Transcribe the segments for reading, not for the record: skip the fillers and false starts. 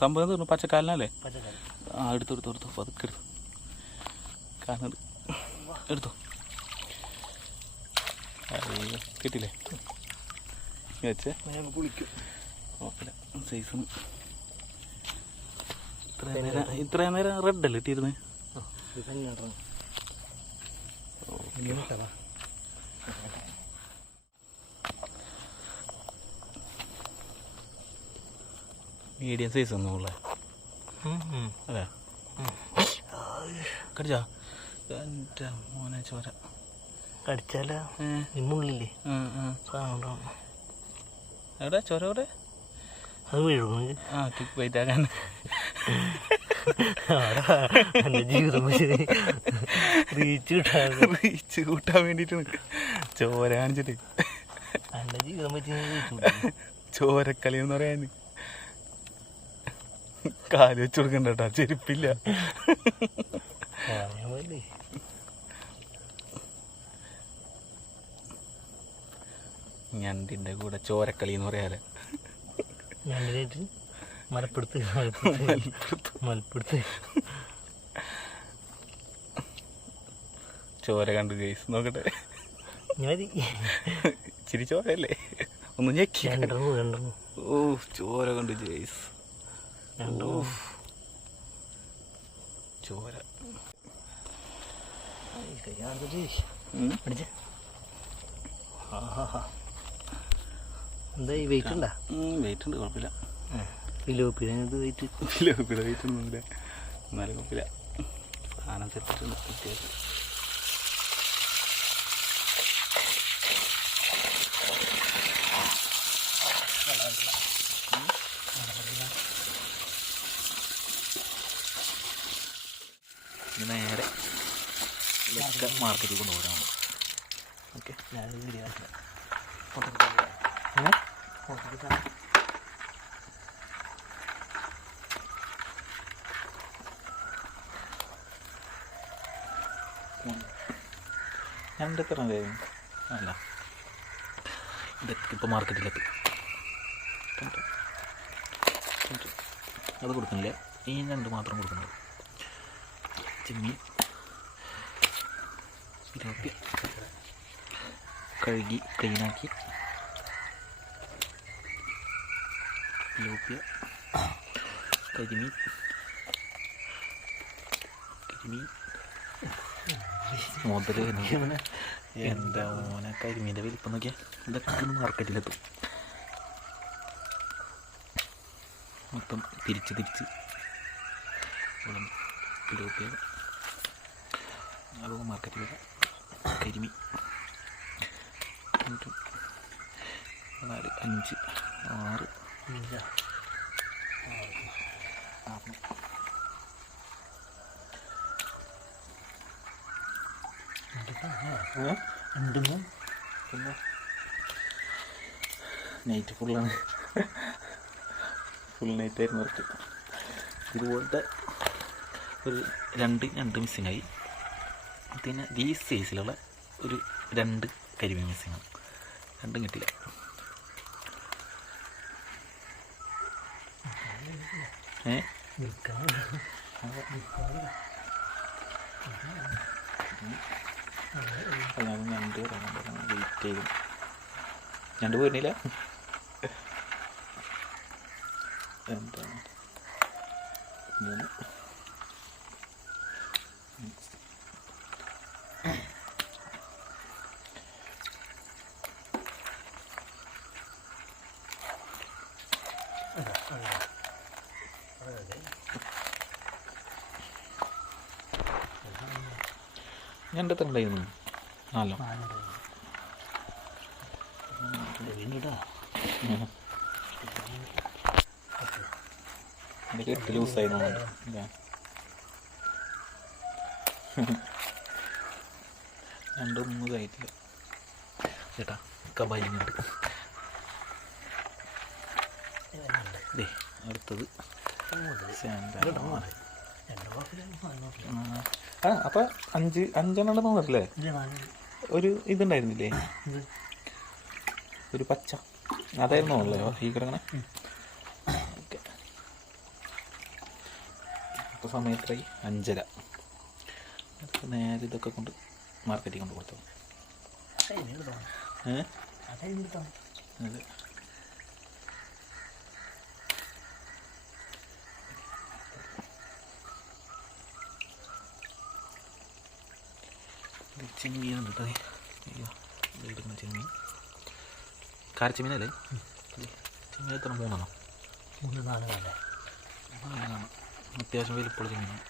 സംഭവം തീർന്നു. പച്ചക്കാലിനല്ലേ? ആ എടുത്തു പതുക്കെ എടുത്തു. കാരണം എടുത്തോ. കിട്ടില്ലേ? വെച്ചേ കുളിക്കും. കുഴപ്പമില്ല. സൈസ് ഇത്രയും നേരം റെഡ് അല്ലേ ഇട്ടിരുന്നേ? മീഡിയം സൈസ് ഒന്നും ഉള്ളേ അല്ലേ? കടിച്ചാ? എൻ്റെ മോനെ ചോര കടിച്ചാല മുള്ളില്ലേ എവിടെ ചോര? എവിടെ? അത് വീഴും. ആ കിക്ക് വെയിറ്റ് ആക്കാൻ ജീവിതം റീച്ച് കൂട്ടാൻ വേണ്ടിട്ട് ചോര കാണിച്ചിട്ട് എൻ്റെ ജീവിതം പറ്റി ചോരക്കളി എന്ന് പറയാൻ കാല് വെച്ച് കൊടുക്കണ്ട കേട്ടോ, ചെരുപ്പില്ല. ഞണ്ടിന്റെ കൂടെ ചോരക്കളി എന്ന് പറയാറ്. ഞണ്ടിനായിട്ട് മലപ്പെടുത്ത് ചോര കണ്ട് ഗൈസ് നോക്കട്ടെ. ഇച്ചിരി ചോരല്ലേ, ഒന്ന് ഞെക്കി. ഓ ചോര കണ്ട് ഗൈസ്. ചോര എന്തായി? വെയിറ്റ് ഉണ്ടാ? വെയിറ്റ് ഉണ്ട്, കുഴപ്പമില്ല. പിലോപ്പിയുടെ വെയിറ്റ് ഒന്നുമില്ല, എന്നാലും കുഴപ്പമില്ല. സാധനം സെറ്റിട്ടുണ്ട് അത്യാവശ്യം. നേരെ മാർക്കറ്റിൽ കൊണ്ടുപോകാനാണ്. ഓക്കെ, ഞണ്ട് എത്ര അല്ല ഇതൊക്കെ ഇപ്പോൾ മാർക്കറ്റിലെത്തി. അത് കൊടുക്കുന്നില്ല, ഈ ഞണ്ട് മാത്രം കൊടുക്കുന്നത്. ചെമ്മീൻ തിലാപ്പിയ കഴുകി ക്ലീനാക്കി. തിലാപ്പിയ, കരിമീൻ മുതല്. എന്താ മോനെ കരിമീൻ്റെ വലിപ്പം നോക്കിയാൽ ഇതൊക്കെ മാർക്കറ്റിലെത്തും. മൊത്തം തിരിച്ച് തിലാപ്പിയ അത് മാർക്കറ്റിൽ വരാം. കരിമീൻ 4 5 6 പിന്നെ നൈറ്റ് ഫുള്ളാണ്. ഫുൾ നൈറ്റായിരുന്നു വർക്ക്. ഇതുപോലത്തെ ഒരു 2 ഞണ്ട് മിസ്സിങ്ങായി. പിന്നെ ഈ സൈസിലുള്ള ഒരു 2 കരിമീൻ മിസ്സിങ്ങാണ്. 2 കിട്ടില്ല. ഞണ്ട് വെയിറ്റ് ചെയ്തു. ഞണ്ട് പോയിരുന്നില്ല. എന്താ 3 ഞണ്ട് എത്ര ഉണ്ടായിരുന്നു? 4 എനിക്ക് 8 ലൂസായിരുന്നു. രണ്ടൊന്നും ഇതായിട്ടില്ല ചേട്ടാ. കബായിങ്ങുണ്ട്. അടുത്തത് അപ്പം 5 തോന്നിട്ടില്ലേ? ഒരു ഇതുണ്ടായിരുന്നില്ലേ, ഒരു പച്ച, അതായിരുന്നു ഉള്ളേ ഈ കിടങ്ങനെ. ഓക്കെ, ഇപ്പോൾ സമയത്തായി 5:30. നേരെ ഇതൊക്കെ കൊണ്ട് മാർക്കറ്റിൽ കൊണ്ട് കൊടുത്തു. അതെ. ചെമ്മീൻ കേട്ടോ. അയ്യോ എടുക്കുന്ന ചെമ്മീൻ കാരച്ചെമ്മീനല്ലേ? ചെമ്മീൻ എത്ര 3 3-4 അത്യാവശ്യം വലിപ്പമുള്ള ചെമ്മീനാണ്.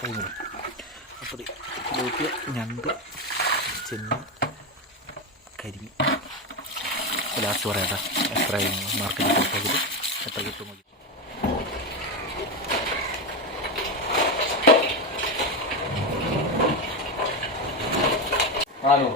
കഴിഞ്ഞു. അപ്പോൾ ഇതിലേക്ക് ഞണ്ട്, ചെമ്മീൻ, കരിമീൻ ലാസ്റ്റ് പറയാം എത്ര മാർക്കറ്റിൽ കൊടുത്തത് എത്ര കിട്ടും നോക്കി. ഹലോ